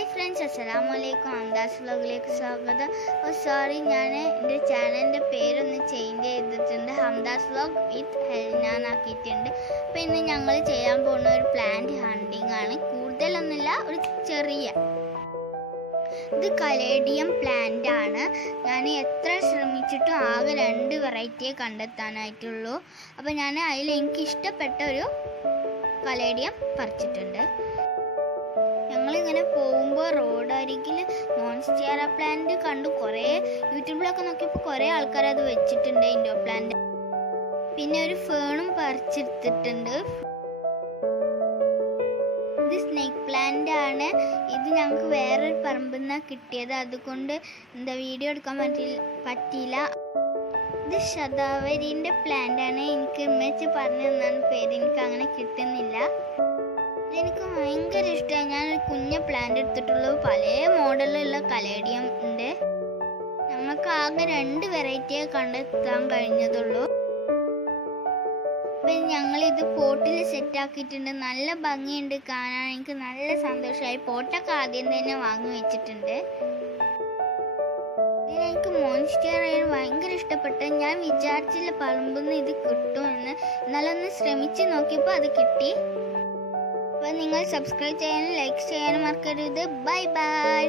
Hi friends, അസ്സലാമലൈക്കും. അംദാസ് വ്ലോഗിലേക്ക് സ്വാഗതം. Sorry, ഞാൻ എൻ്റെ ചാനലിൻ്റെ പേരൊന്ന് ചേഞ്ച് ചെയ്തിട്ടുണ്ട്. ഹംദാസ് വ്ലോഗ് വിത്ത് ഹെൽന ആക്കിയിട്ടുണ്ട്. അപ്പോൾ ഇന്ന് ഞങ്ങൾ ചെയ്യാൻ പോകുന്ന ഒരു പ്ലാന്റ് ഹണ്ടിങ് ആണ്. കൂടുതലൊന്നുമില്ല, ഒരു ചെറിയ ഇത് കലേഡിയം പ്ലാന്റ് ആണ്. ഞാൻ എത്ര ശ്രമിച്ചിട്ടും ആകെ 2 വെറൈറ്റിയെ കണ്ടെത്താനായിട്ടുള്ളൂ. അപ്പോൾ ഞാൻ അതിൽ എനിക്ക് ഇഷ്ടപ്പെട്ട ഒരു കലേഡിയം പറിച്ചിട്ടുണ്ട്. ഞങ്ങളിങ്ങനെ പോകുമ്പോൾ റോഡ് അരികിൽ മോൺസ്റ്റേറ പ്ലാന്റ് കണ്ടു. കുറേ യൂട്യൂബിലൊക്കെ നോക്കിയപ്പോൾ കുറേ ആൾക്കാർ അത് വെച്ചിട്ടുണ്ട്, ഇൻഡോർ പ്ലാന്റ്. പിന്നെ ഒരു ഫേണും പറിച്ചെടുത്തിട്ടുണ്ട്. ഇത് സ്നേക്ക് പ്ലാന്റ് ആണ്. ഇത് ഞങ്ങൾക്ക് വേറൊരു പറമ്പിൽ നിന്നാണ് കിട്ടിയത്, അതുകൊണ്ട് വീഡിയോ എടുക്കാൻ പറ്റിയില്ല. ഇത് ശതാവരിൻ്റെ പ്ലാന്റ് ആണ്. എനിക്ക് ഉമ്മച്ചി പറഞ്ഞു തന്നാണ് പേര്, എനിക്ക് അങ്ങനെ കിട്ടുന്നില്ല. എനിക്ക് ഭയങ്കര ഇഷ്ടമായി. ഞാനൊരു കുഞ്ഞ പ്ലാന്റ് എടുത്തിട്ടുള്ളൂ. പല മോഡലിലുള്ള കലേഡിയം ഉണ്ട്. ഞങ്ങൾക്ക് ആകെ 2 വെറൈറ്റിയെ കണ്ടെത്താൻ കഴിഞ്ഞതുള്ളൂ. അപ്പം ഞങ്ങളിത് പോട്ടിൽ സെറ്റാക്കിയിട്ടുണ്ട്. നല്ല ഭംഗിയുണ്ട് കാണാൻ. എനിക്ക് നല്ല സന്തോഷമായി. പോട്ടൊക്കെ ആദ്യം തന്നെ വാങ്ങി വെച്ചിട്ടുണ്ട്. എനിക്ക് മോൺസ്റ്റർ ഭയങ്കര ഇഷ്ടപ്പെട്ടു. ഞാൻ വിചാരിച്ചില്ല പറമ്പിൽ നിന്ന് ഇത് കിട്ടുമെന്ന്. എന്നാലൊന്ന് ശ്രമിച്ച് നോക്കിയപ്പോൾ അത് കിട്ടി. അപ്പോൾ നിങ്ങൾ സബ്സ്ക്രൈബ് ചെയ്യാനും ലൈക്ക് ചെയ്യാനും മറക്കരുത്. Bye bye.